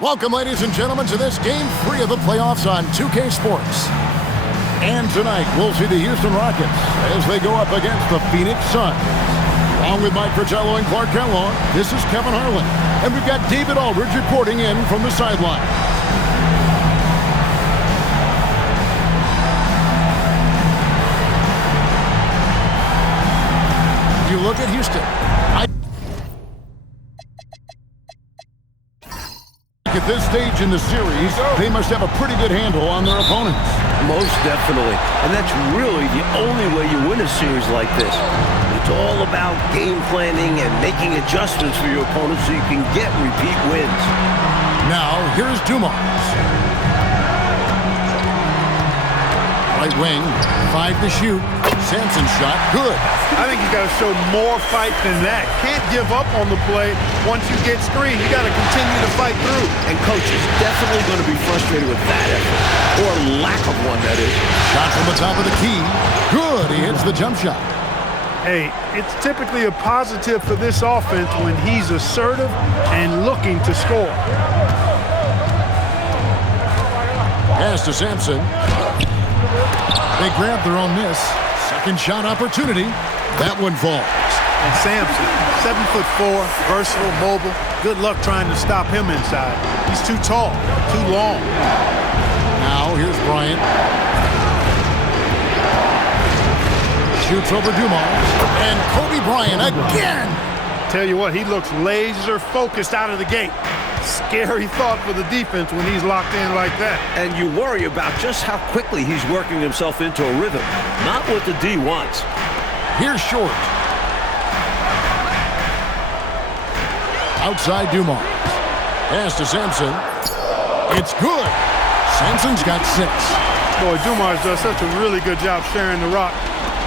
Welcome, ladies and gentlemen, to this Game 3 of the playoffs on 2K Sports. And tonight, we'll see the Houston Rockets as they go up against the Phoenix Suns. Along with Mike Fratello and Clark Kellogg, this is Kevin Harlan. And we've got David Aldridge reporting in from the sideline. You look at Houston. At this stage in the series, they must have a pretty good handle on their opponents. Most definitely. And that's really the only way you win a series like this. It's all about game planning and making adjustments for your opponents so you can get repeat wins. Now, here's Dumars. Right wing, 5 to shoot. Sampson's shot, good. I think you got to show more fight than that. Can't give up on the play. Once you get screened, you got to continue to fight through. And coach is definitely going to be frustrated with that effort, or lack of one, that is. Shot from the top of the key. Good, he hits the jump shot. Hey, it's typically a positive for this offense when he's assertive and looking to score. Pass to Sampson. They grab their own miss. Second shot opportunity. That one falls. And Sampson, 7'4", versatile, mobile. Good luck trying to stop him inside. He's too tall, too long. Now here's Bryant. Shoots over Dumars. And Kobe Bryant again. Tell you what, he looks laser focused out of the gate. Scary thought for the defense when he's locked in like that. And you worry about just how quickly he's working himself into a rhythm. Not what the D wants. Here's Short. Outside Dumars. Pass to Sampson. It's good. Sampson's got 6. Boy, Dumars does such a really good job sharing the rock.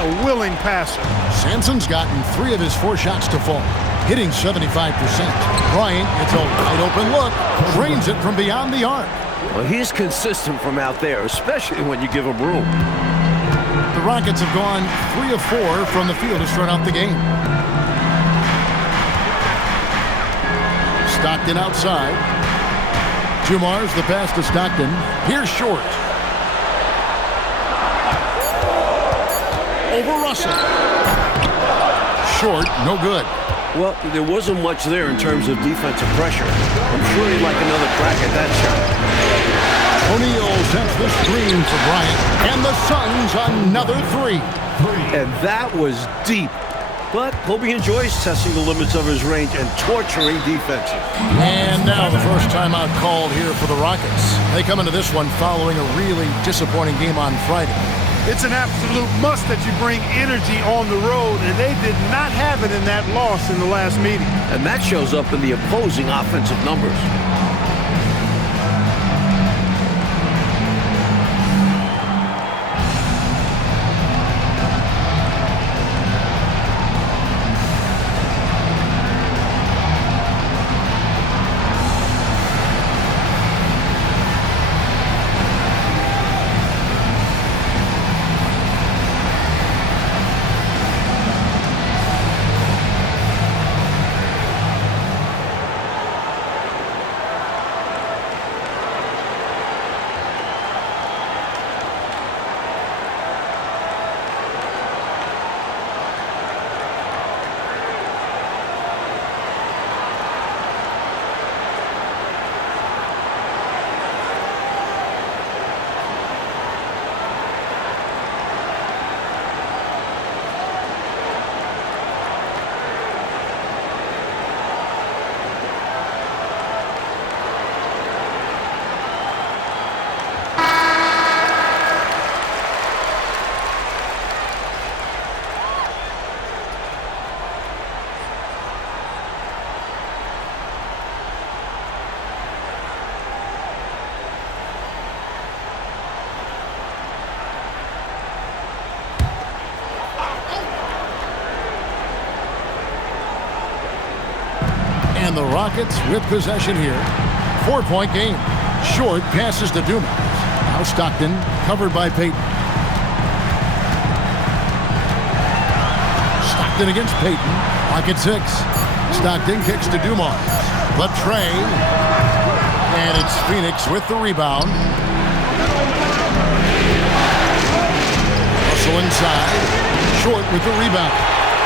A willing passer. Sampson's gotten 3 of his 4 shots to fall, hitting 75%. Bryant gets a wide open look, drains it from beyond the arc. Well, he's consistent from out there, especially when you give him room. The Rockets have gone 3 of 4 from the field to start out the game. Stockton outside. Dumars, the pass to Stockton. Here's Short. Over Russell. Short, no good. Well, there wasn't much there in terms of defensive pressure. I'm sure he'd like another crack at that shot. O'Neal sends the screen for Bryant, and the Suns another 3. And that was deep. But Kobe enjoys testing the limits of his range and torturing defenses. And now the first timeout called here for the Rockets. They come into this one following a really disappointing game on Friday. It's an absolute must that you bring energy on the road, and they did not have it in that loss in the last meeting. And that shows up in the opposing offensive numbers. And the Rockets with possession here. 4-point game. Short passes to Dumars. Now Stockton covered by Payton. Stockton against Payton. Clock at 6. Stockton kicks to Dumars. The tray. And it's Phoenix with the rebound. Russell inside. Short with the rebound.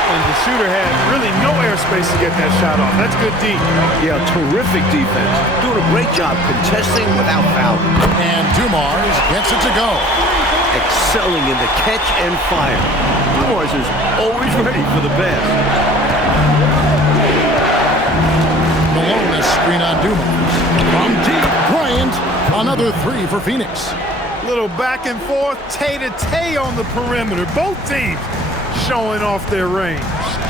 And the shooter had really no airspace to get that shot off. That's good D. Yeah, terrific defense. Doing a great job contesting without fouling. And Dumars gets it to go. Excelling in the catch and fire. Dumars is always ready for the best. Malone a screen on Dumars. From deep, Bryant. Another three for Phoenix. Little back and forth, tay-to-tay on the perimeter. Both teams showing off their range.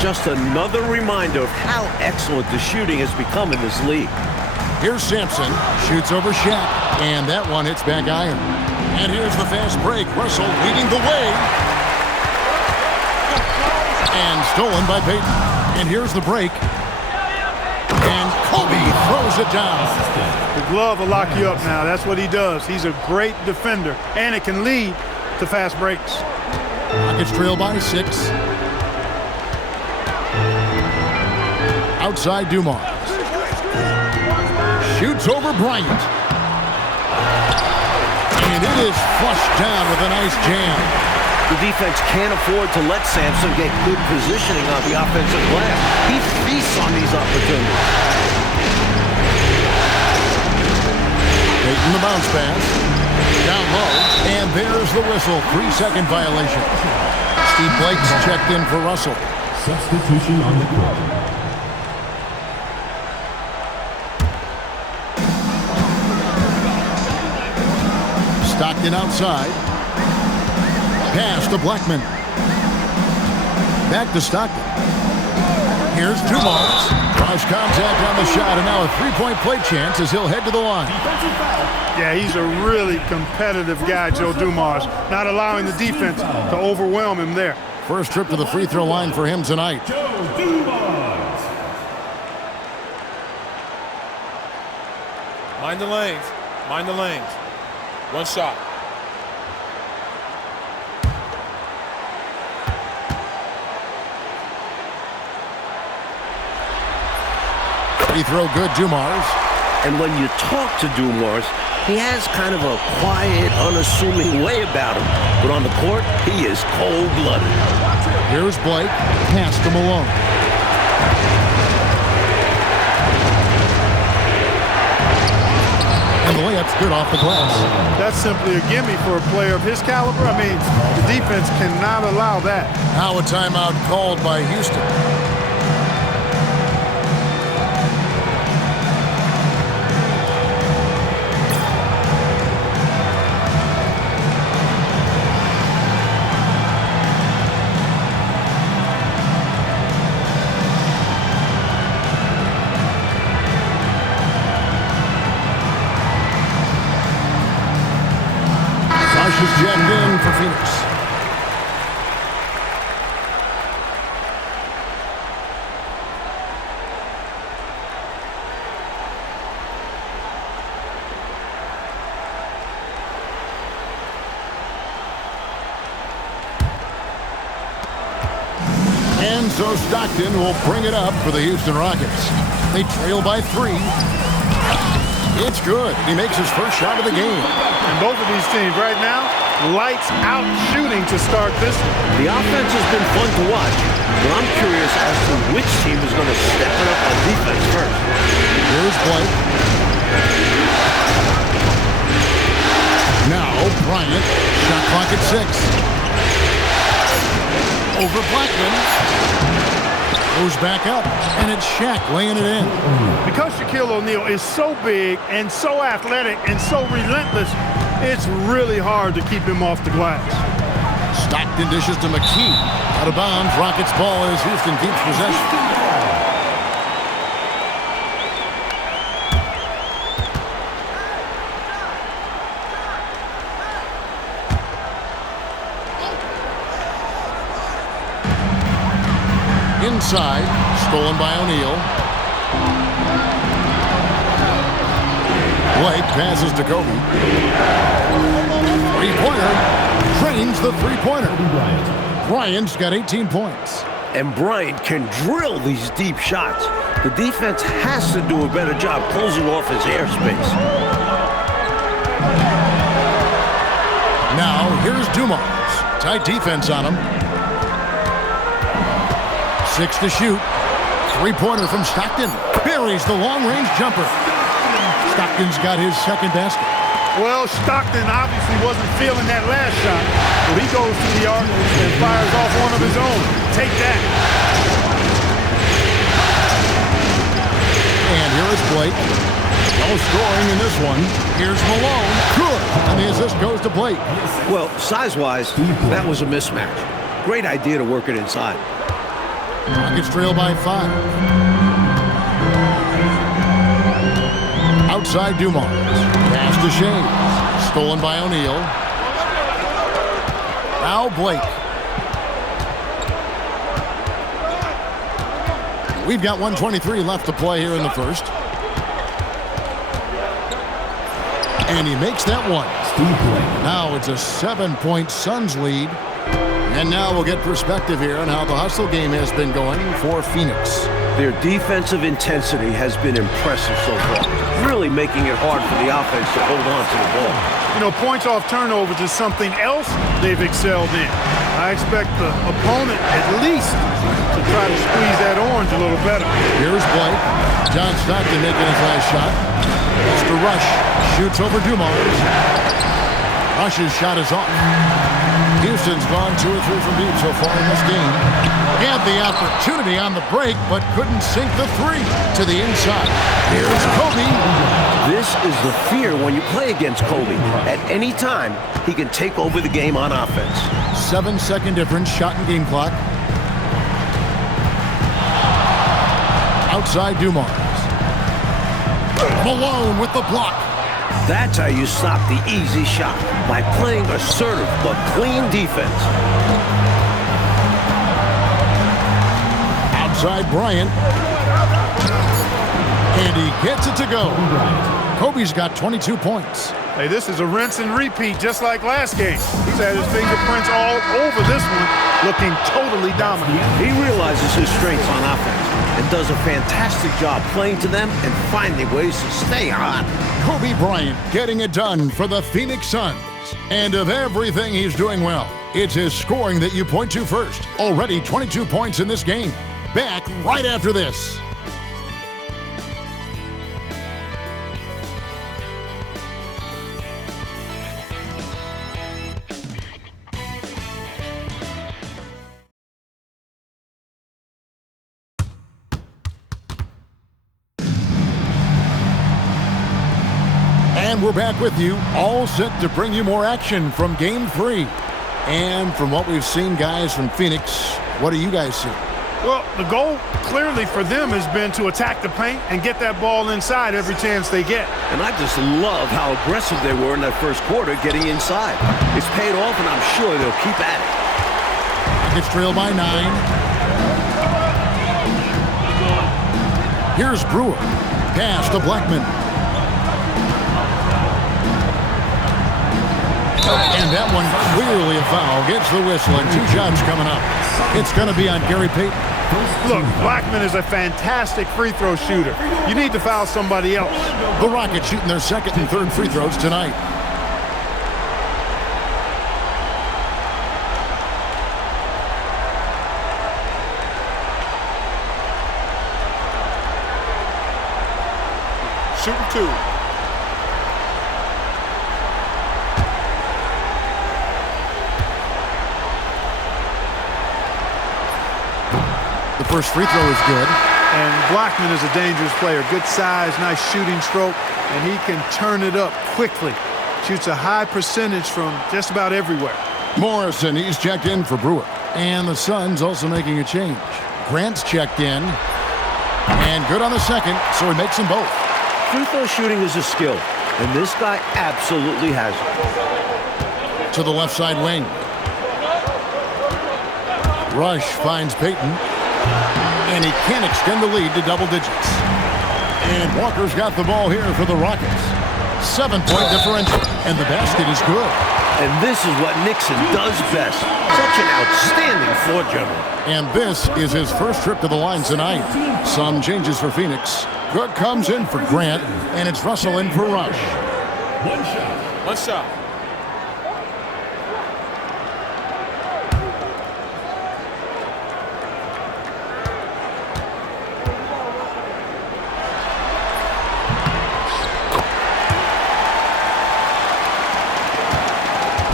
Just another reminder of how excellent the shooting has become in this league. Here's Sampson. Shoots over Shaq. And that one hits back iron. And here's the fast break. Russell leading the way. And stolen by Payton. And here's the break. And Kobe throws it down. The glove will lock you up now. That's what he does. He's a great defender. And it can lead to fast breaks. Rockets trail by 6. Outside Dumars. Shoots over Bryant. And it is flushed down with a nice jam. The defense can't afford to let Sampson get good positioning on the offensive glass. He feasts on these opportunities. Taking the bounce pass. Down low. And there's the whistle. 3-second violation. Steve Blake's checked in for Russell. Substitution on the court. Stockton outside. Pass to Blackman. Back to Stockton. Here's Dumars. Draws contact on the shot, and now a three-point play chance as he'll head to the line. Yeah, he's a really competitive guy, Joe Dumars. Not allowing the defense to overwhelm him there. First trip to the free throw line for him tonight. Joe Dumars. Mind the lanes. Mind the lanes. One shot. Free throw good, Dumars. And when you talk to Dumars, he has kind of a quiet, unassuming way about him. But on the court, he is cold-blooded. Here's Blake. Pass to Malone. And the layup's good off the glass. That's simply a gimme for a player of his caliber. I mean, the defense cannot allow that. Now a timeout called by Houston. Is jammed in for Phoenix. And so Stockton will bring it up for the Houston Rockets. They trail by 3. It's good. He makes his first shot of the game. And both of these teams right now, lights out shooting to start this one. The offense has been fun to watch, but I'm curious as to which team is going to step it up on defense first. Here's Blake. Now Bryant. Shot clock at 6. Over Blackman. Goes back up, and it's Shaq laying it in. Because Shaquille O'Neal is so big and so athletic and so relentless, it's really hard to keep him off the glass. Stockton dishes to McKee. Out of bounds, Rockets ball as Houston keeps possession. Inside, stolen by O'Neal. Blake passes to Kobe. Three-pointer. Drains the three-pointer. Bryant's got 18 points. And Bryant can drill these deep shots. The defense has to do a better job closing off his airspace. Now, here's Dumars. Tight defense on him. 6 to shoot. Three-pointer from Stockton. Buries the long-range jumper. Stockton's got his second basket. Well, Stockton obviously wasn't feeling that last shot. So he goes to the arc and fires off one of his own. Take that. And here is Blake. No scoring in this one. Here's Malone. Good. And the assist goes to Blake. Well, size-wise, that was a mismatch. Great idea to work it inside. Rockets trail by 5. Outside Dumars. Pass to Shea. Stolen by O'Neal. Now Blake. We've got 1:23 left to play here in the first. And he makes that one. Now it's a 7-point Suns lead. And now we'll get perspective here on how the hustle game has been going for Phoenix. Their defensive intensity has been impressive so far, really making it hard for the offense to hold on to the ball. You know, points off turnovers is something else they've excelled in. I expect the opponent at least to try to squeeze that orange a little better. Here's Blake. John Stockton making his last shot. Mr. Rush shoots over Dumars. Rush's shot is off. Houston's gone 2 or 3 from deep so far in this game. Had the opportunity on the break, but couldn't sink the 3 to the inside. Here's Kobe. This is the fear when you play against Kobe. At any time, he can take over the game on offense. 7-second difference, shot and game clock. Outside Dumars. Malone with the block. That's how you stop the easy shot, by playing assertive but clean defense. Outside Bryant. And he gets it to go. Kobe's got 22 points. Hey, this is a rinse and repeat just like last game. He's had his fingerprints all over this one, looking totally dominant. He realizes his strengths on offense and does a fantastic job playing to them and finding ways to stay hot. Kobe Bryant getting it done for the Phoenix Suns. And of everything he's doing well, it's his scoring that you point to first. Already 22 points in this game. Back right after this. And we're back with you, all set to bring you more action from Game 3. And from what we've seen, guys, from Phoenix, what do you guys see? Well, the goal clearly for them has been to attack the paint and get that ball inside every chance they get. And I just love how aggressive they were in that first quarter getting inside. It's paid off, and I'm sure they'll keep at it. Rockets trail by 9. Here's Brewer. Pass to Blackman. And that one clearly a foul. Gets the whistle and 2 shots coming up. It's going to be on Gary Payton. Look, Blackman is a fantastic free throw shooter. You need to foul somebody else. The Rockets shooting their second and third free throws tonight. Shooting 2. The first free throw is good. And Blackman is a dangerous player. Good size, nice shooting stroke, and he can turn it up quickly. Shoots a high percentage from just about everywhere. Morrison, he's checked in for Brewer. And the Suns also making a change. Grant's checked in. And good on the second, so he makes them both. Free throw shooting is a skill, and this guy absolutely has it. To the left side wing. Rush finds Payton. And he can't extend the lead to double digits. And Walker's got the ball here for the Rockets. 7-point differential, and the basket is good. And this is what Nixon does best. Such an outstanding floor general. And this is his first trip to the line tonight. Some changes for Phoenix. Cook comes in for Grant, and it's Russell in for Rush. One shot. One shot.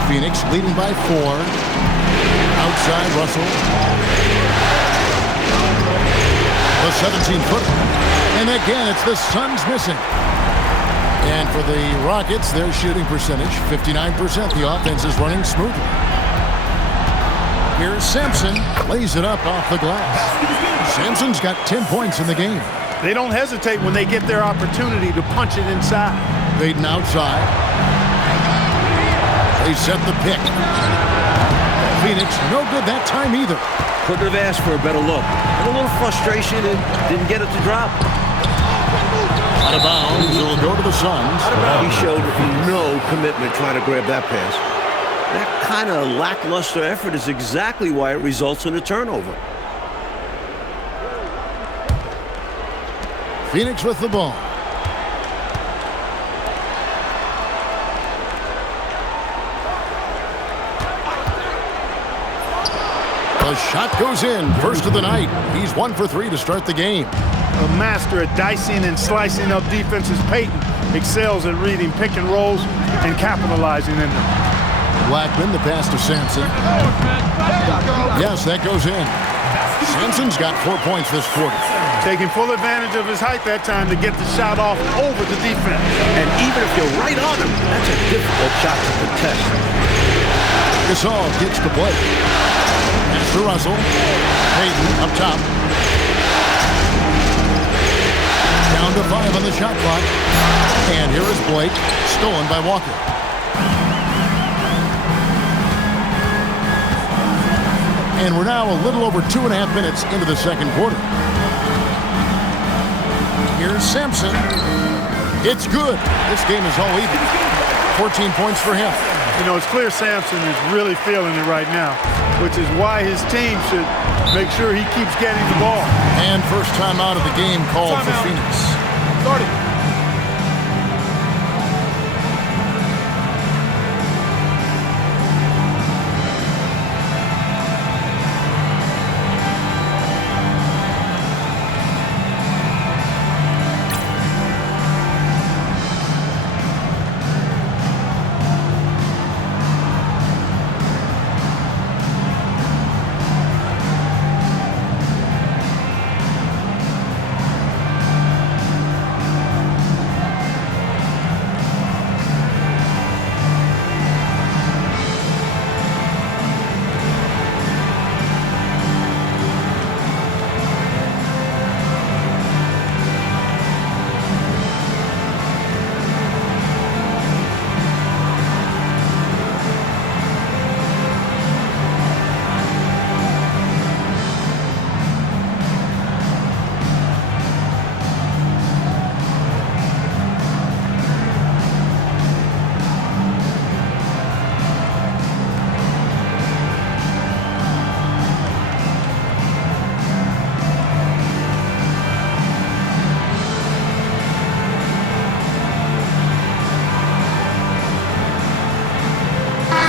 Phoenix leading by 4. Outside Russell. The 17-footer. And again, it's the Suns missing. And for the Rockets, their shooting percentage, 59%. The offense is running smoothly. Here's Sampson. Lays it up off the glass. Sampson's got 10 points in the game. They don't hesitate when they get their opportunity to punch it inside. Baden outside. They set the pick. Phoenix, no good that time either. Couldn't have asked for a better look. And a little frustration and didn't get it to drop. Out of bounds, it'll go to the Suns. He showed no commitment trying to grab that pass. That kind of lackluster effort is exactly why it results in a turnover. Phoenix with the ball. The shot goes in. First of the night. He's 1 for 3 to start the game. A master at dicing and slicing up defenses, Payton excels at reading pick and rolls and capitalizing in them. Blackman, the pass to Sampson. Yes, that goes in. Sampson's got 4 points this quarter. Taking full advantage of his height that time to get the shot off over the defense. And even if you're right on him, that's a difficult shot to contest. Gasol gets the Blake. Pass to Russell. Payton up top. Down to 5 on the shot clock. And here is Blake, stolen by Walker. And we're now a little over 2.5 minutes into the second quarter. Here's Sampson. It's good. This game is all even. 14 points for him. You know, it's clear Sampson is really feeling it right now, which is why his team should make sure he keeps getting the ball. And first time out of the game called for Phoenix. Starting.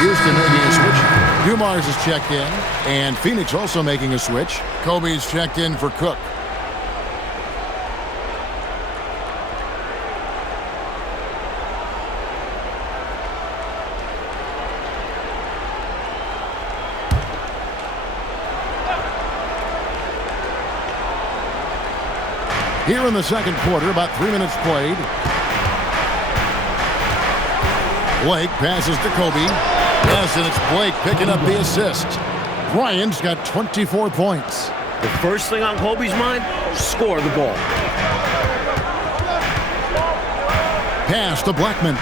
Houston making a switch. Dumars is checked in, and Phoenix also making a switch. Kobe's checked in for Cook. Here in the second quarter, about 3 minutes played. Blake passes to Kobe. Yes, and it's Blake picking up the assist. Bryant's got 24 points. The first thing on Kobe's mind, score the ball. Pass to Blackman.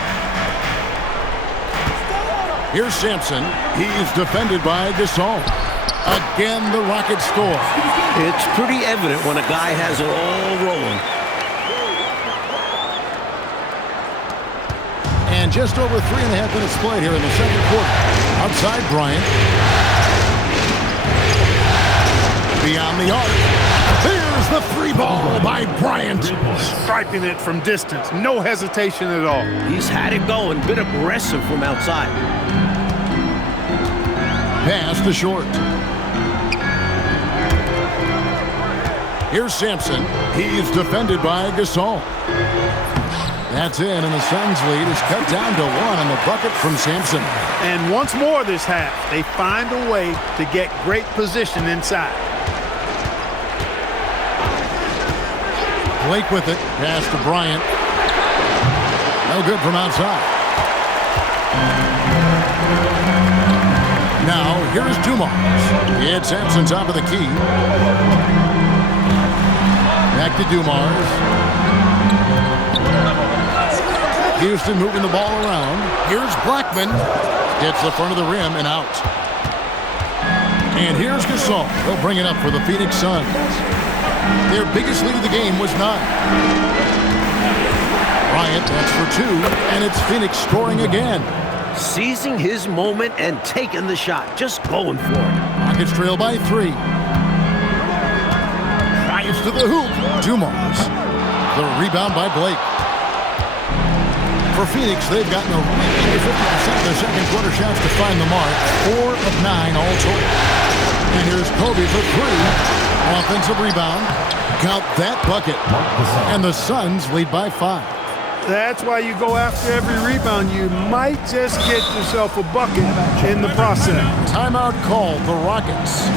Here's Sampson. He's defended by Gasol. Again, the Rockets score. It's pretty evident when a guy has it all rolling. And just over 3.5 minutes played here in the second quarter. Outside Bryant. Beyond the arc. There's the free ball by Bryant. Striping it from distance. No hesitation at all. He's had it going, been aggressive from outside. Pass to short. Here's Sampson. He's defended by Gasol. That's in, and the Suns' lead is cut down to 1 on the bucket from Sampson. And once more this half, they find a way to get great position inside. Blake with it. Pass to Bryant. No good from outside. Now, here is Dumars. It's Sampson top of the key. Back to Dumars. Houston moving the ball around. Here's Blackman. Gets the front of the rim and out. And here's Gasol. They'll bring it up for the Phoenix Suns. Their biggest lead of the game was 9. Bryant, that's for 2, and it's Phoenix scoring again. Seizing his moment and taking the shot. Just going for it. Rockets trail by 3. Drives to the hoop. Dumars. The rebound by Blake. For Phoenix, they've gotten a really 50% of their second quarter shots to find the mark. 4 of 9 all total. And here's Kobe for 3. Offensive rebound. Count that bucket. And the Suns lead by 5. That's why you go after every rebound. You might just get yourself a bucket in the process. Timeout called the Rockets.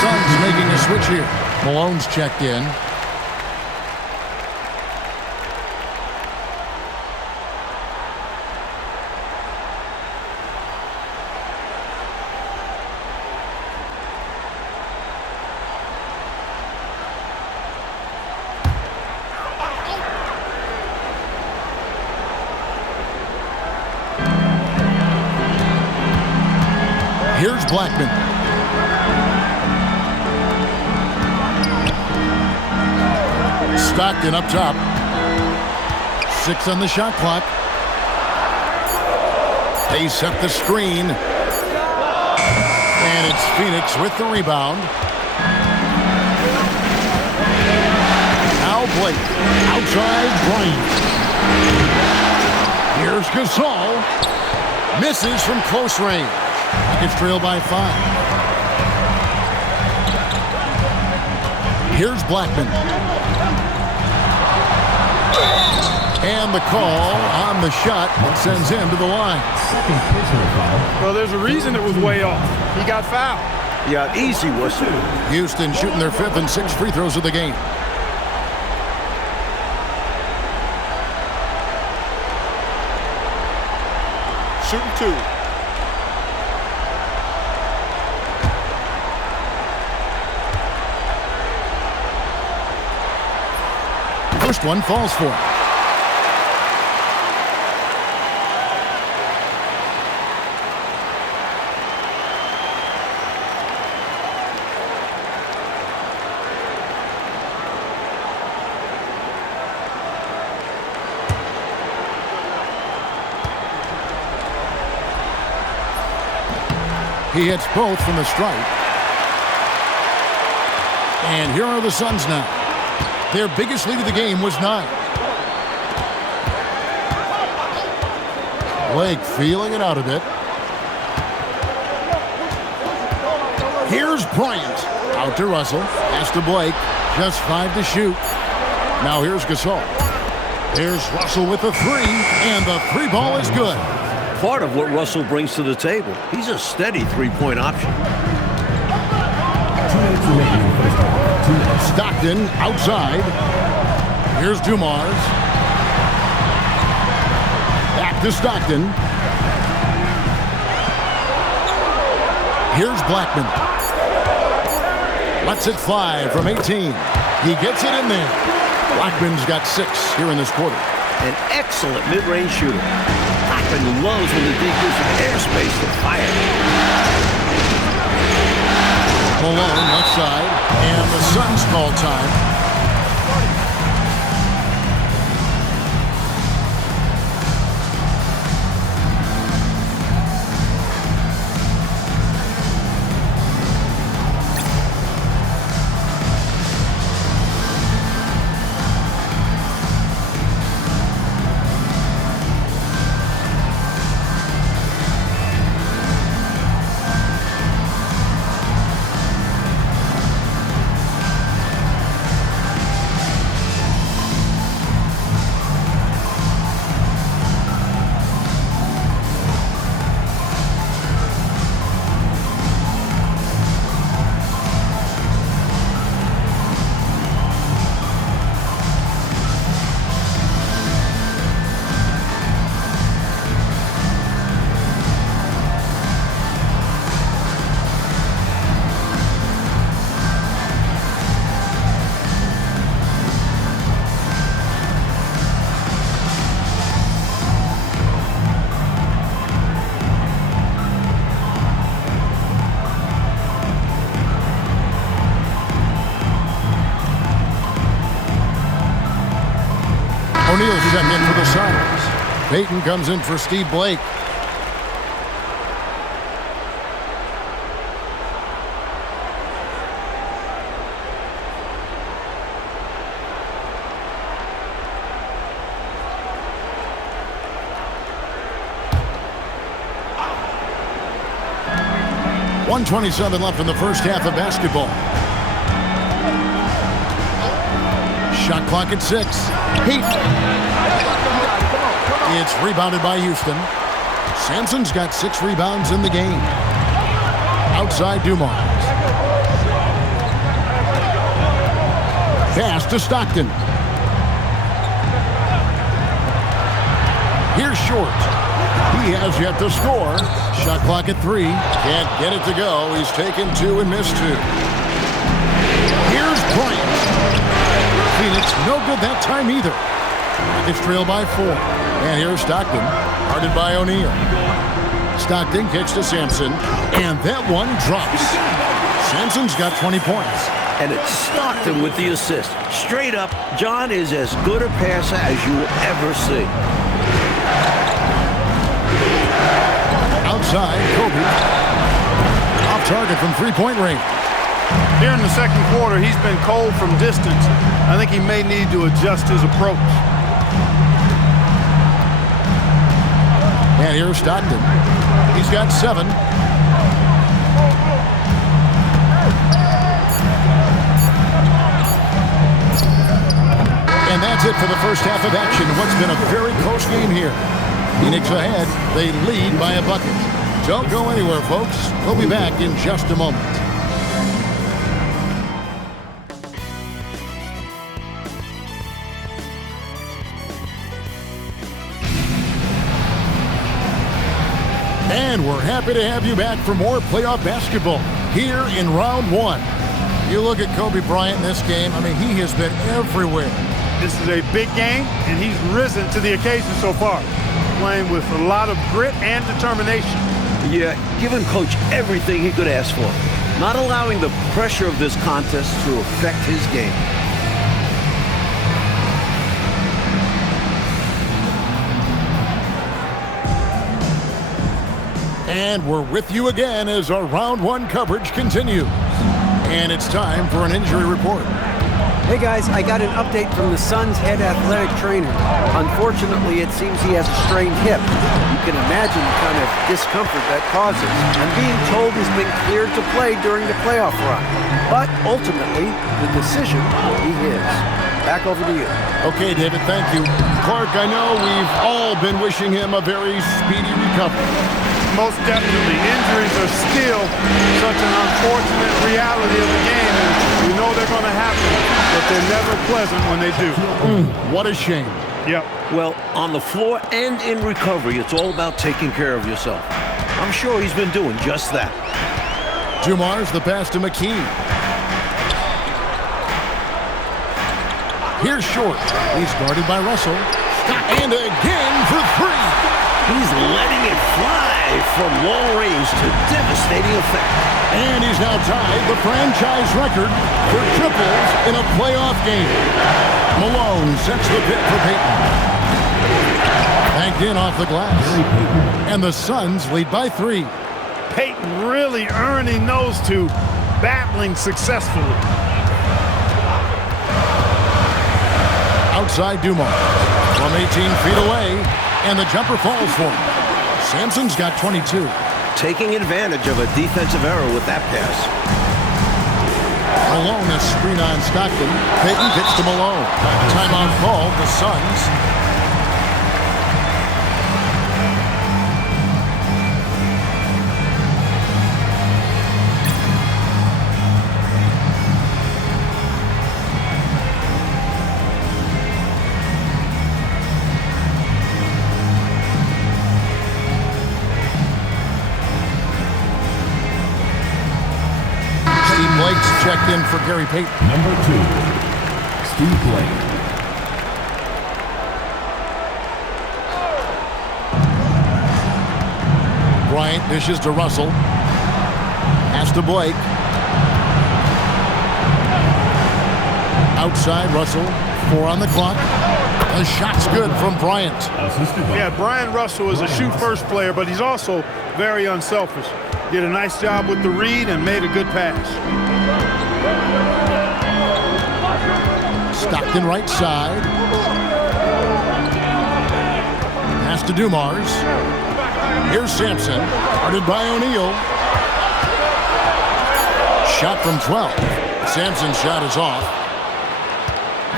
Suns making a switch here. Malone's checked in. Here's Blackman. Stockton up top. 6 on the shot clock. They set the screen. And it's Phoenix with the rebound. Now Blake. Outside Bryant. Here's Gasol. Misses from close range. Rockets trail by 5. Here's Blackman. And the call on the shot that sends him to the line. Well, there's a reason it was way off. He got fouled. Yeah, easy whistle. Houston shooting their 5th and 6th free throws of the game. Shooting 2. First one falls for him. He hits both from the stripe. And here are the Suns now. Their biggest lead of the game was 9. Blake feeling it out a bit. Here's Bryant. Out to Russell. Pass to Blake. Just 5 to shoot. Now here's Gasol. Here's Russell with the 3. And the 3 ball is good. Part of what Russell brings to the table. He's a steady three-point option. Stockton outside. Here's Dumars. Back to Stockton. Here's Blackman. Lets it fly from 18. He gets it in there. Blackman's got 6 here in this quarter. An excellent mid-range shooter. Blackman loves when the D gives him airspace to fire. Malone left side. And the Suns call time. O'Neal setting in for the Suns. Payton comes in for Steve Blake. .127 left in the first half of basketball. Shot clock at 6. Heat. It's rebounded by Houston. Sampson's got 6 rebounds in the game. Outside Dumars. Pass to Stockton. Here's Short. He has yet to score. Shot clock at 3. Can't get it to go. He's taken 2 and missed 2. Here's Bryant. Phoenix no good that time either. It's trailed by 4. And here's Stockton. Guarded by O'Neal. Stockton kicks to Sampson. And that one drops. Sampson's got 20 points. And it's Stockton with the assist. Straight up, John is as good a passer as you will ever see. Outside, Kobe. Off target from three-point range. Here in the second quarter, he's been cold from distance. I think he may need to adjust his approach. And here's Stockton. He's got 7. And that's it for the first half of action. What's been a very close game here. Phoenix ahead. They lead by a bucket. Don't go anywhere, folks. We'll be back in just a moment. And we're happy to have you back for more playoff basketball here in round 1. You look at Kobe Bryant in this game, I mean, he has been everywhere. This is a big game, and he's risen to the occasion so far, playing with a lot of grit and determination. Yeah, giving Coach everything he could ask for, not allowing the pressure of this contest to affect his game. And we're with you again as our round one coverage continues. And it's time for an injury report. Hey guys, I got an update from the Suns' head athletic trainer. Unfortunately, it seems he has a strained hip. You can imagine the kind of discomfort that causes. I'm being told he's been cleared to play during the playoff run. But ultimately, the decision will be his. Back over to you. Okay, David, thank you. Clark, I know we've all been wishing him a very speedy recovery. Most definitely. Injuries are still such an unfortunate reality of the game. And you know they're going to happen, but they're never pleasant when they do. What a shame. Yep. Well, on the floor and in recovery, it's all about taking care of yourself. I'm sure he's been doing just that. Dumars the pass to McKee. Here's Short. He's guarded by Russell. And again for three. He's letting it fly from long range to devastating effect. And he's now tied the franchise record for triples in a playoff game. Malone sets the pick for Payton. Banked in off the glass. And the Suns lead by 3. Payton really earning those two, battling successfully. Outside Dumars from 18 feet away, and the jumper falls for him. Sampson's got 22. Taking advantage of a defensive error with that pass. Malone a screen on Stockton. Payton gets to Malone. Timeout called, the Suns. Blake's checked in for Gary Payton. Number 2, Steve Blake. Bryant dishes to Russell. Pass to Blake. Outside Russell. 4 on the clock. The shot's good from Bryant. Yeah, Brian Russell is a shoot-first player, but he's also very unselfish. Did a nice job with the read and made a good pass. Stockton right side. Pass to Dumars. Here's Sampson. Guarded by O'Neal. Shot from 12. Sampson's shot is off.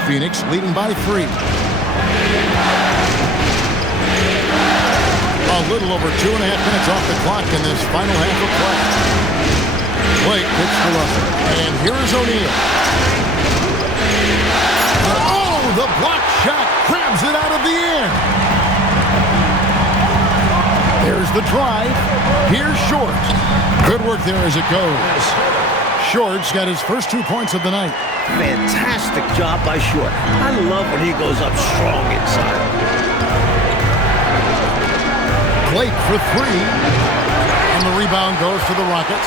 Phoenix leading by 3. A little over 2.5 minutes off the clock in this final half of play. Blake pitch to Russell. And here's O'Neal. Oh, the block shot grabs it out of the air. There's the drive. Here's Short. Good work there as it goes. Short's got his first 2 points of the night. Fantastic job by Short. I love when he goes up strong inside. Blake for 3. And the rebound goes to the Rockets.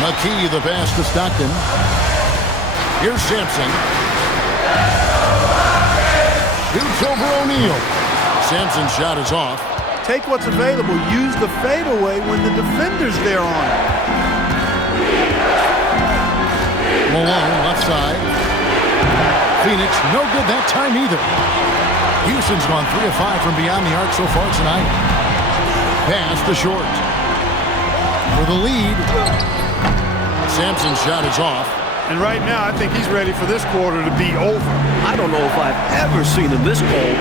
McKee the pass to Stockton. Here's Sampson. Shoots over O'Neal. Sampson's shot is off. Take what's available. Use the fadeaway when the defender's there on it. Malone left side. Phoenix no good that time either. Houston's gone 3 of 5 from beyond the arc so far tonight. Pass to Short. For the lead. Sampson's shot is off. And right now, I think he's ready for this quarter to be over. I don't know if I've ever seen him this cold.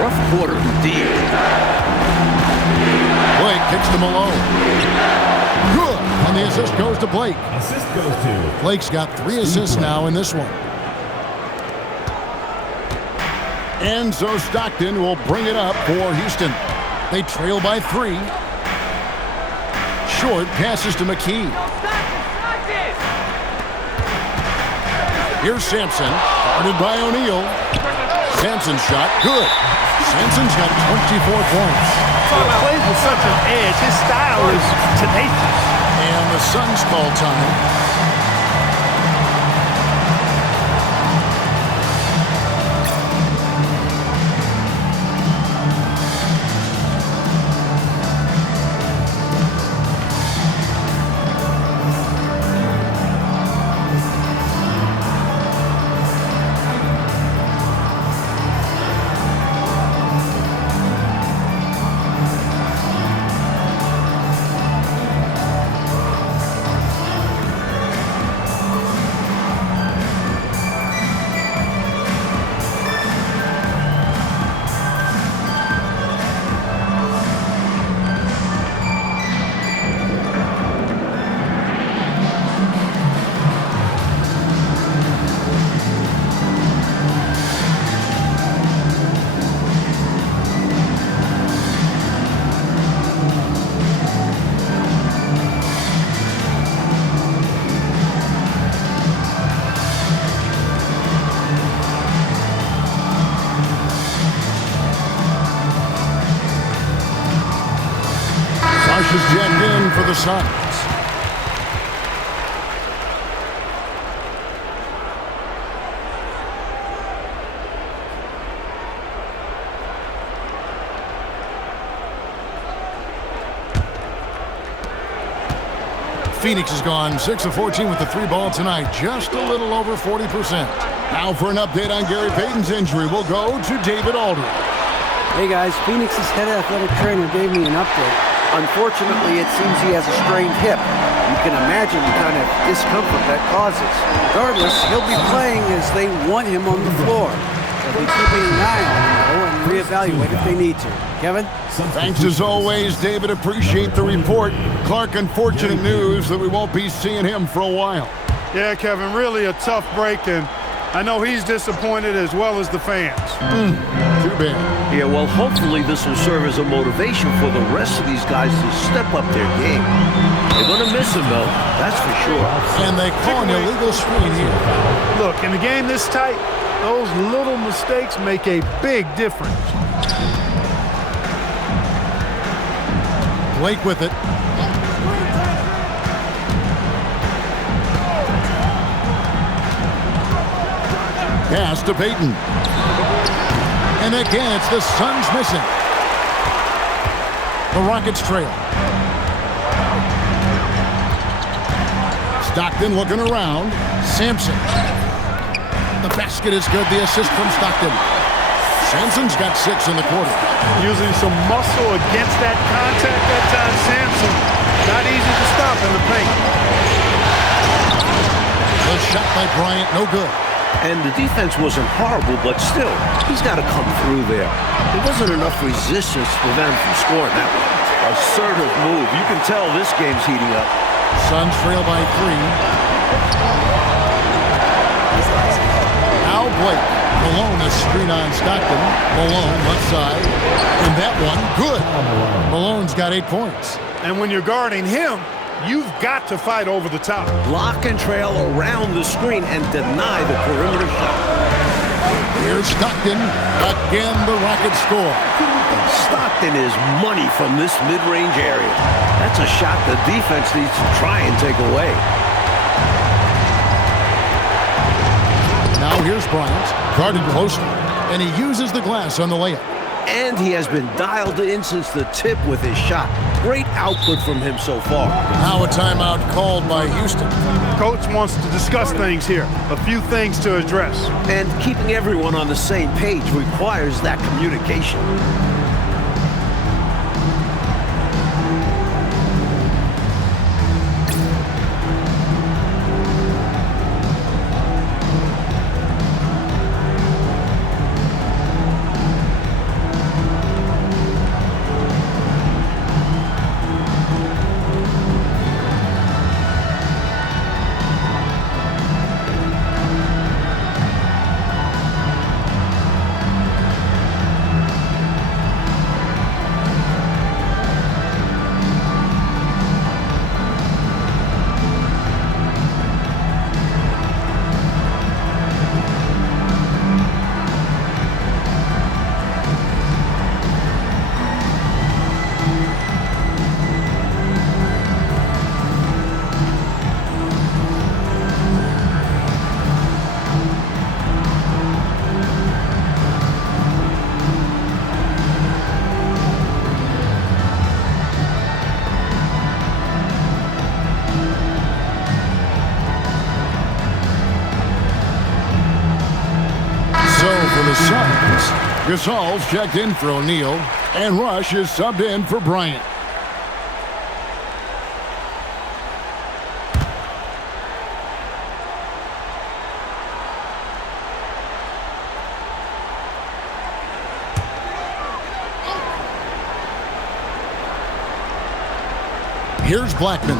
Rough quarter indeed. Blake kicks to Malone. Good. And the assist goes to Blake. Assist goes to Blake's got 3 assists now in this one. And so Stockton will bring it up for Houston. They trail by 3. Short passes to McKee. Here's Sampson, guarded by O'Neal. Sampson's shot, good. Sampson's got 24 points. He plays with such an edge. His style is tenacious. And the Suns call time. Suns. Phoenix has gone 6 of 14 with the 3-ball tonight, just a little over 40%. Now for an update on Gary Payton's injury, we'll go to David Aldridge. Hey guys, Phoenix's head athletic trainer gave me an update. Unfortunately, it seems he has a strained hip. You can imagine the kind of discomfort that causes. Regardless, he'll be playing as they want him on the floor. They'll be keeping an eye on him, though, and reevaluate if they need to. Kevin? Thanks as always, David. Appreciate the report. Clark, unfortunate news that we won't be seeing him for a while. Yeah, Kevin, really a tough break, and I know he's disappointed as well as the fans. Too bad. Yeah, well, hopefully this will serve as a motivation for the rest of these guys to step up their game. They're going to miss him, though. That's for sure. And they call an illegal screen here. Look, in a game this tight, those little mistakes make a big difference. Blake with it. Pass to Payton. And again, it's the Suns missing. The Rockets trail. Stockton looking around. Sampson. The basket is good. The assist from Stockton. Sampson's got 6 in the quarter. Using some muscle against that contact that time, Sampson. Not easy to stop in the paint. The shot by Bryant, no good. And the defense wasn't horrible, but still, he's got to come through there. There wasn't enough resistance to prevent him from scoring that one. Assertive move. You can tell this game's heating up. Suns trail by 3. Al Blake. Malone a screen on Stockton. Malone left side. And that one, good. Malone's got 8 points. And when you're guarding him, you've got to fight over the top. Lock and trail around the screen and deny the perimeter shot. Here's Stockton. Again, the Rockets score. Stockton is money from this mid-range area. That's a shot the defense needs to try and take away. Now here's Bryant, guarded closely, and he uses the glass on the layup. And he has been dialed in since the tip with his shot. Great output from him so far. Now a timeout called by Houston. Coach wants to discuss things here. A few things to address. And keeping everyone on the same page requires that communication. For the Suns, Gasol's checked in for O'Neal, and Rush is subbed in for Bryant. Here's Blackman.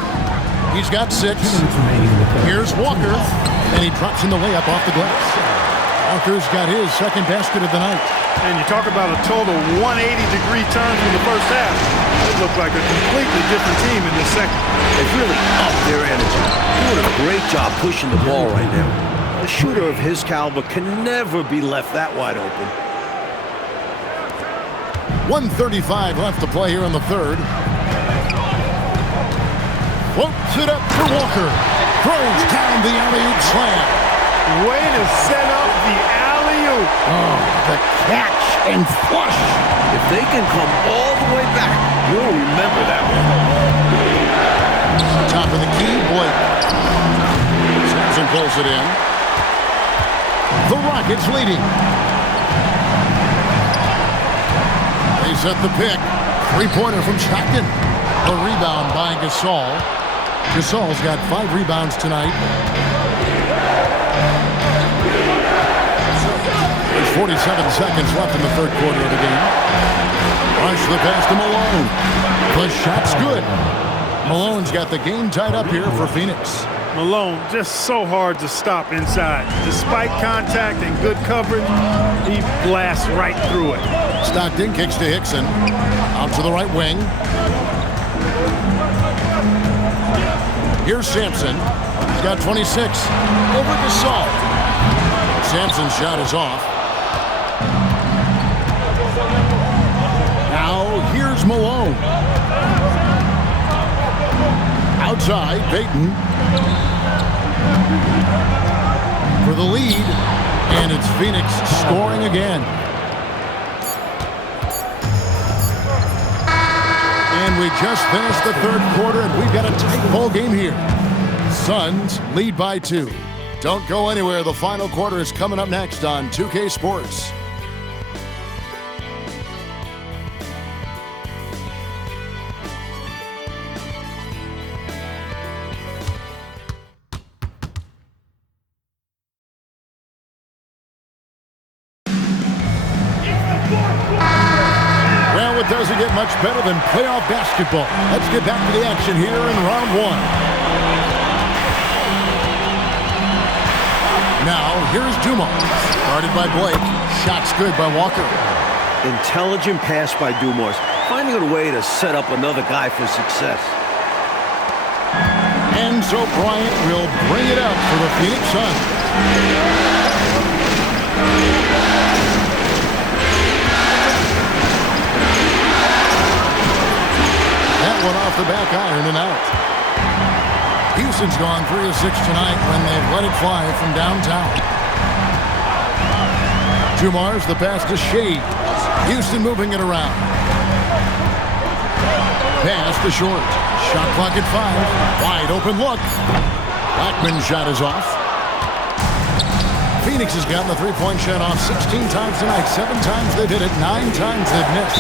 He's got 6. Here's Walker, and he drops in the layup off the glass. Walker's got his second basket of the night. And you talk about a total 180-degree turn from the first half. It looked like a completely different team in the second. They've really upped their energy. Doing a great job pushing the ball right now. A shooter of his caliber can never be left that wide open. 1:35 left to play here in the third. Floats it up for Walker. Throws down the alley-oop slam. Way to set up the alley-oop. Oh, the catch and flush. If they can come all the way back, you'll remember that one. Top of the key, Blake. Sampson pulls it in. The Rockets leading. They set the pick. Three-pointer from Stockton. The rebound by Gasol. Gasol's got 5 rebounds tonight. There's 47 seconds left in the third quarter of the game. Rush the pass to Malone. The shot's good. Malone's got the game tied up here for Phoenix. Malone just so hard to stop inside. Despite contact and good coverage, he blasts right through it. Stockton kicks to Hickson. Out to the right wing. Here's Sampson. He's got 26. Over Gasol. Sampson's shot is off. Now here's Malone. Outside, Payton. For the lead. And it's Phoenix scoring again. And we just finished the third quarter, and we've got a tight ball game here. Suns lead by 2. Don't go anywhere. The final quarter is coming up next on 2K Sports. Well, it doesn't get much better than playoff basketball. Let's get back to the action here in round 1. Now, here's Dumars. Guarded by Blake. Shot's good by Walker. Intelligent pass by Dumars. Finding a way to set up another guy for success. And so Bryant will bring it up for the Phoenix Suns. That one off the back iron and out. Houston's gone 3 of 6 tonight when they've let it fly from downtown. Dumars, the pass to Shea. Houston moving it around. Pass to Short. Shot clock at 5. Wide open look. Blackman's shot is off. Phoenix has gotten the three-point shot off 16 times tonight. 7 times they've hit it. 9 times they've missed.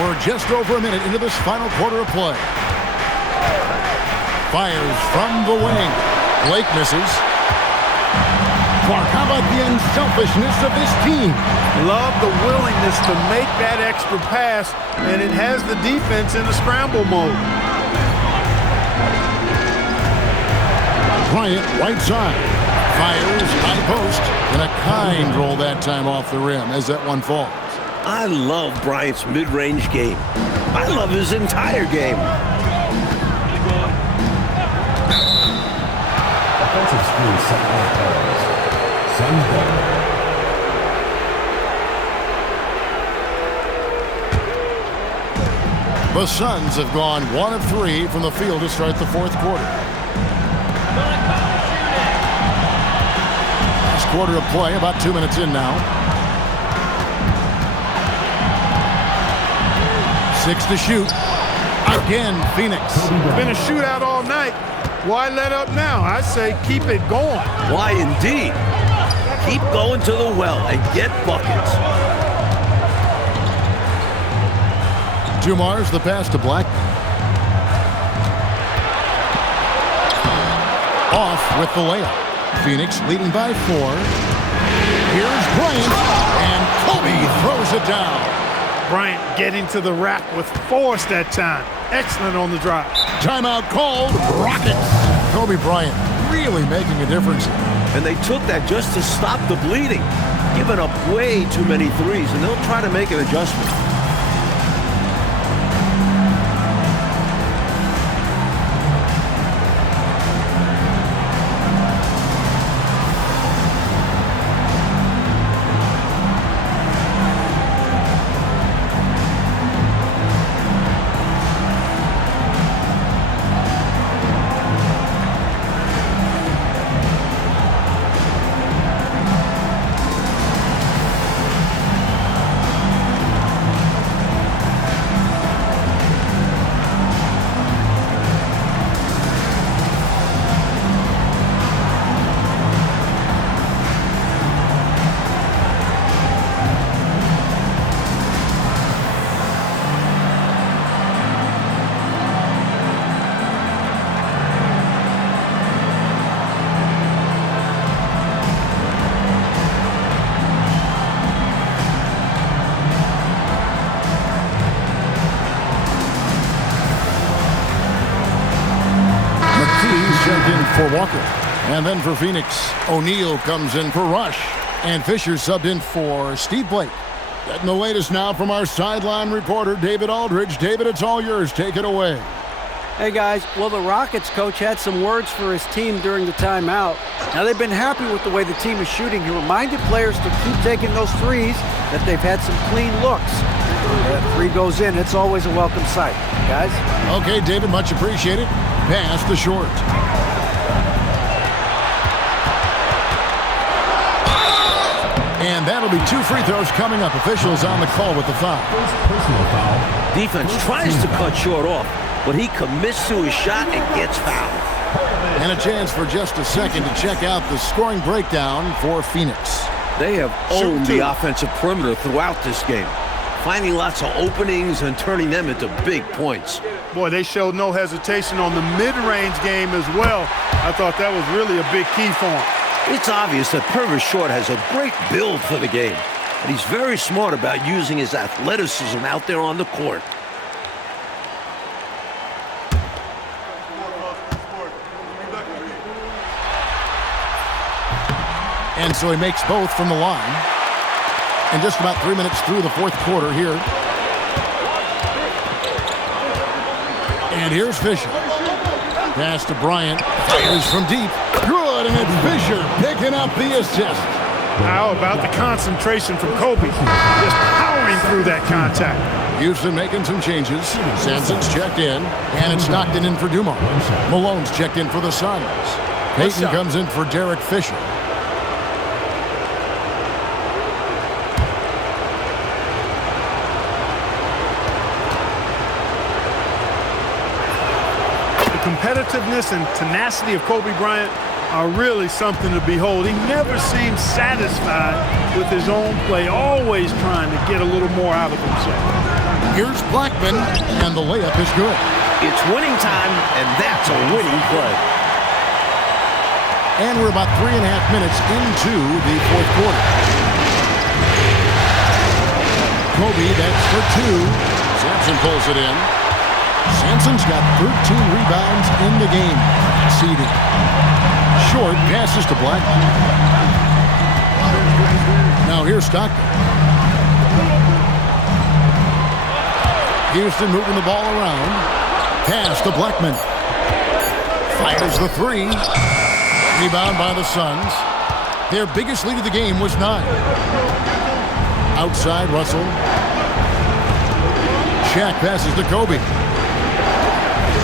We're just over a minute into this final quarter of play. Fires from the wing. Blake misses. Clark, how about the unselfishness of this team? Love the willingness to make that extra pass, and it has the defense in the scramble mode. Bryant, right side. Fires, high post, and a kind roll that time off the rim as that one falls. I love Bryant's mid-range game. I love his entire game. Offensive screen set by Perez. Suns ball. The Suns have gone 1 of 3 from the field to start the fourth quarter. Last quarter of play, about 2 minutes in now. 6 to shoot. Again, Phoenix. It's been a shootout all night. Why let up now? I say keep it going. Why indeed? Keep going to the well and get buckets. Dumars, the pass to Black. Off with the layup. Phoenix leading by 4. Here's Bryant, and Kobe throws it down. Bryant getting to the rack with force that time. Excellent on the drive. Timeout called. Rockets. Kobe Bryant really making a difference. And they took that just to stop the bleeding. Giving up way too many threes, and they'll try to make an adjustment. Walker. And then for Phoenix, O'Neal comes in for Rush. And Fisher subbed in for Steve Blake. Getting the latest now from our sideline reporter, David Aldridge. David, it's all yours. Take it away. Hey, guys. Well, the Rockets coach had some words for his team during the timeout. Now, they've been happy with the way the team is shooting. He reminded players to keep taking those threes, that they've had some clean looks. That three goes in, it's always a welcome sight. Guys? Okay, David, much appreciated. Pass the short. And that'll be 2 free throws coming up. Officials on the call with the foul. Personal foul. Defense tries to cut short off, but he commits to his shot and gets fouled. And a chance for just a second to check out the scoring breakdown for Phoenix. They have owned the offensive perimeter throughout this game, finding lots of openings and turning them into big points. Boy, they showed no hesitation on the mid-range game as well. I thought that was really a big key for him. It's obvious that Purvis Short has a great build for the game, and he's very smart about using his athleticism out there on the court. And so he makes both from the line. And just about 3 minutes through the fourth quarter here. And here's Fisher. Pass to Bryant. Fires from deep. Good, and it's Fisher picking up the assist. How about the concentration from Kobe? Just powering through that contact. Houston making some changes. Sampson's checked in, and it's Stockton in for Dumont. Malone's checked in for the Suns. Payton comes in for Derek Fisher. Competitiveness and tenacity of Kobe Bryant are really something to behold. He never seems satisfied with his own play, always trying to get a little more out of himself. Here's Blackman, and the layup is good. It's winning time, and that's a winning play. And we're about 3.5 minutes into the fourth quarter. Kobe, that's for 2. Sampson pulls it in. Sampson's got 13 rebounds in the game. Seeded. Short passes to Blackman. Now here's Stockton. Houston moving the ball around. Pass to Blackman. Fires the 3. Rebound by the Suns. Their biggest lead of the game was 9. Outside Russell. Shaq passes to Kobe.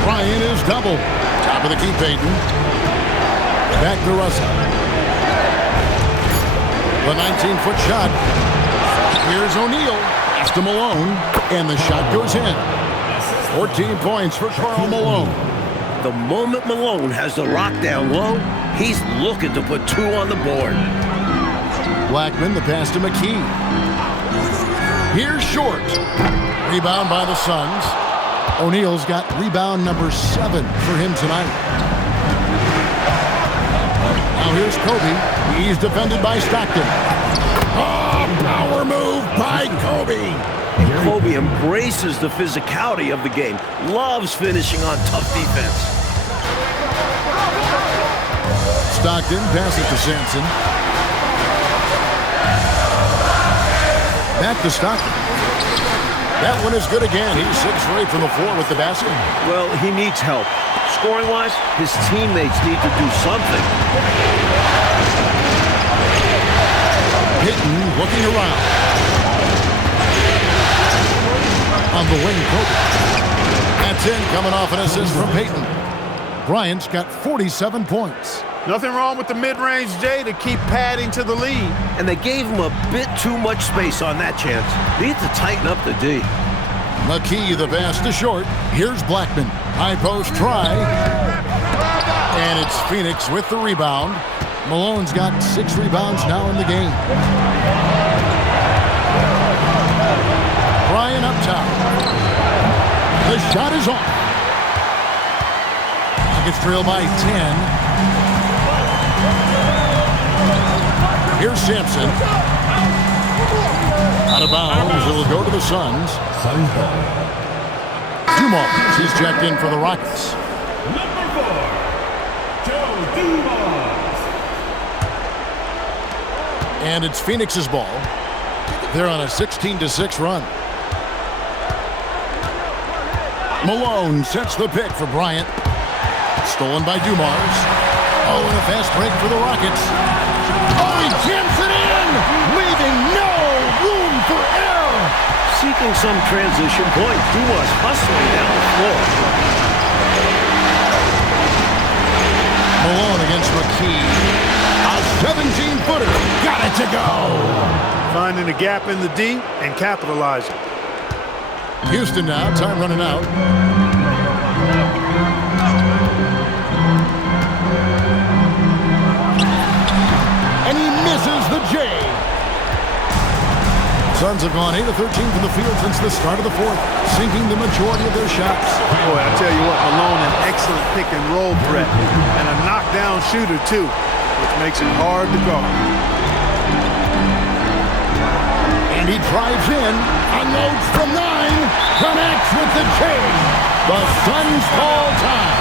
Bryant is double. Top of the key, Payton. Back to Russell. The 19-foot shot. Here's O'Neal. Pass to Malone. And the shot goes in. 14 points for Karl Malone. The moment Malone has the rock down low, he's looking to put 2 on the board. Blackman, the pass to McKee. Here's Short. Rebound by the Suns. O'Neal's got rebound number 7 for him tonight. Now here's Kobe. He's defended by Stockton. Oh, power move by Kobe. And Kobe embraces the physicality of the game, loves finishing on tough defense. Stockton passes to Sampson. Back to Stockton. That one is good again. He's 6 for 8 from the floor with the basket. Well, he needs help. Scoring-wise, his teammates need to do something. Payton looking around. On the wing, Kobe. That's in, coming off an assist from Payton. Bryant's got 47 points. Nothing wrong with the mid-range, Jay, to keep padding to the lead. And they gave him a bit too much space on that chance. They need to tighten up the D. McKee, the pass to Short. Here's Blackman. High post try. And it's Phoenix with the rebound. Malone's got 6 rebounds now in the game. Bryant up top. The shot is off. Rockets trail by 10. Here's Sampson. Out of bounds. It'll go to the Suns. Suns ball. Dumont. He's checked in for the Rockets. Number 4, Joe Dumars. And it's Phoenix's ball. They're on a 16-6 run. Malone sets the pick for Bryant. Stolen by Dumars. Oh, and a fast break for the Rockets. Oh, he jams it in, leaving no room for error. Seeking some transition point. Dumars hustling down the floor. Malone against McKee. A 17-footer. Got it to go. Finding a gap in the D and capitalizing. Houston now, time running out. And he misses the J. Suns have gone 8 of 13 from the field since the start of the fourth, sinking the majority of their shots. Boy, I tell you what, Malone, an excellent pick-and-roll threat, and a knockdown shooter, too, which makes it hard to guard. And he drives in, unloads from 9, connects with the J. The Suns call time.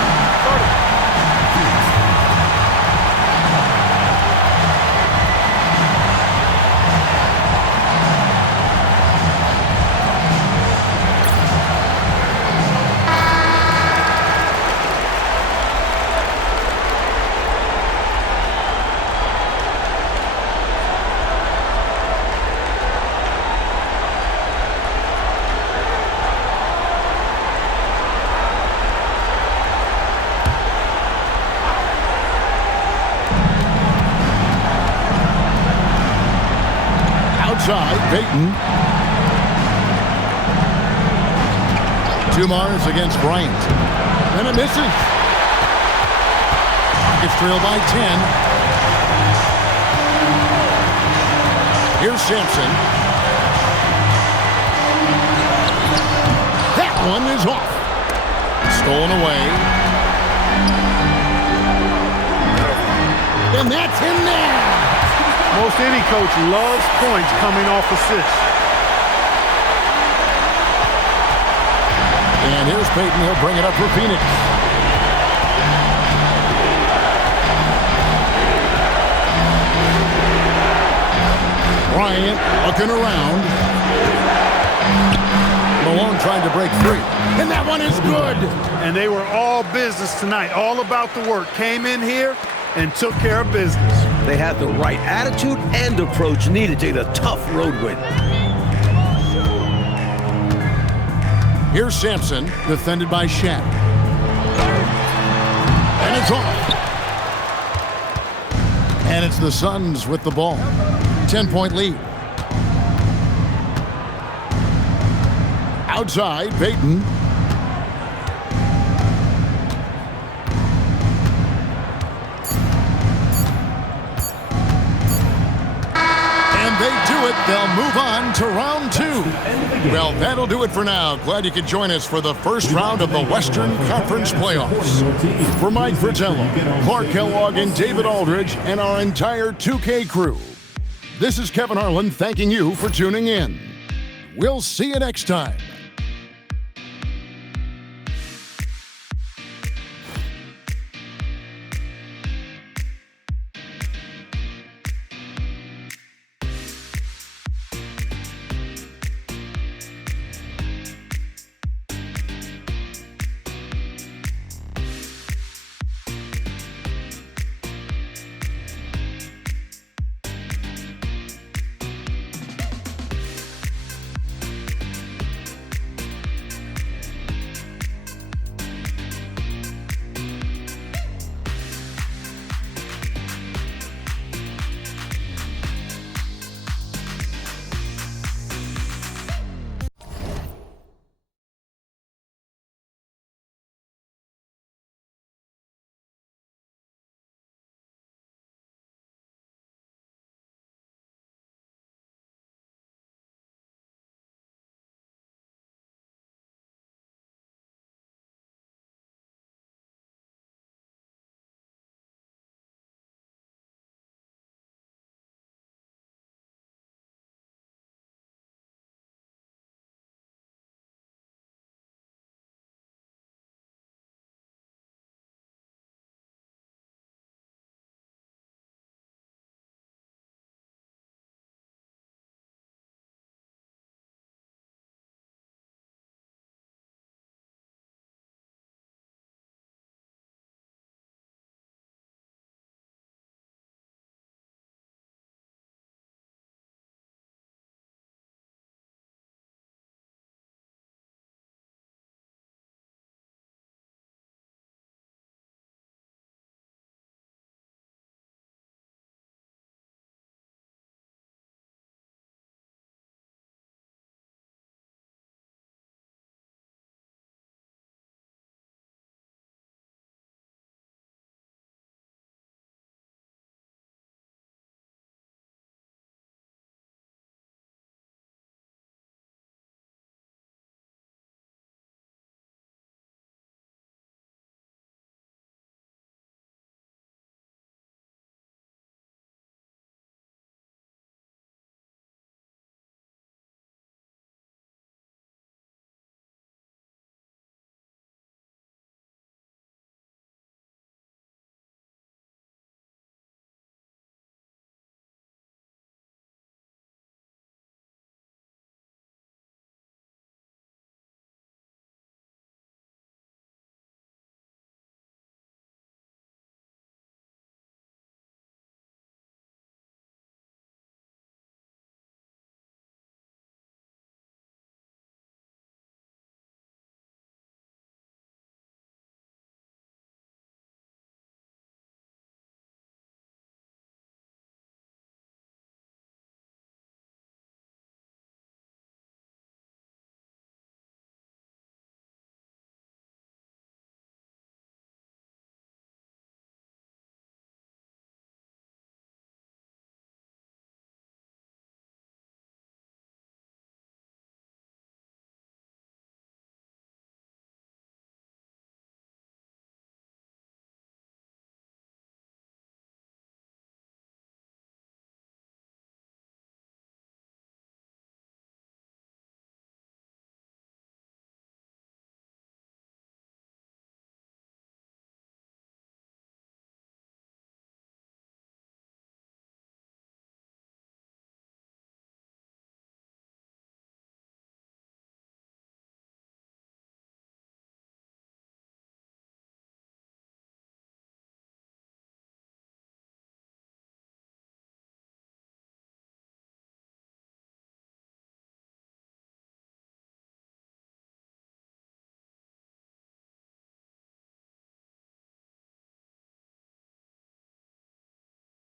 Outside, Payton. Dumars against Bryant. And it misses. Rockets trail by 10. Here's Sampson. That one is off. Stolen away. And that's in there. Most any coach loves points coming off assists. And here's Payton. He'll bring it up for Phoenix. Bryant looking around. Malone trying to break free. And that one is good. And they were all business tonight. All about the work. Came in here and took care of business. They had the right attitude and approach needed to get a tough road win. Here's Sampson, defended by Shaq. And it's off. And it's the Suns with the ball. 10-point lead. Outside, Payton. They do it. They'll move on to round 2. Well, that'll do it for now. Glad you could join us for the first round of the Western Conference Playoffs. For Mike Fratello, Clark Kellogg, and David Aldridge, and our entire 2K crew, this is Kevin Harlan thanking you for tuning in. We'll see you next time.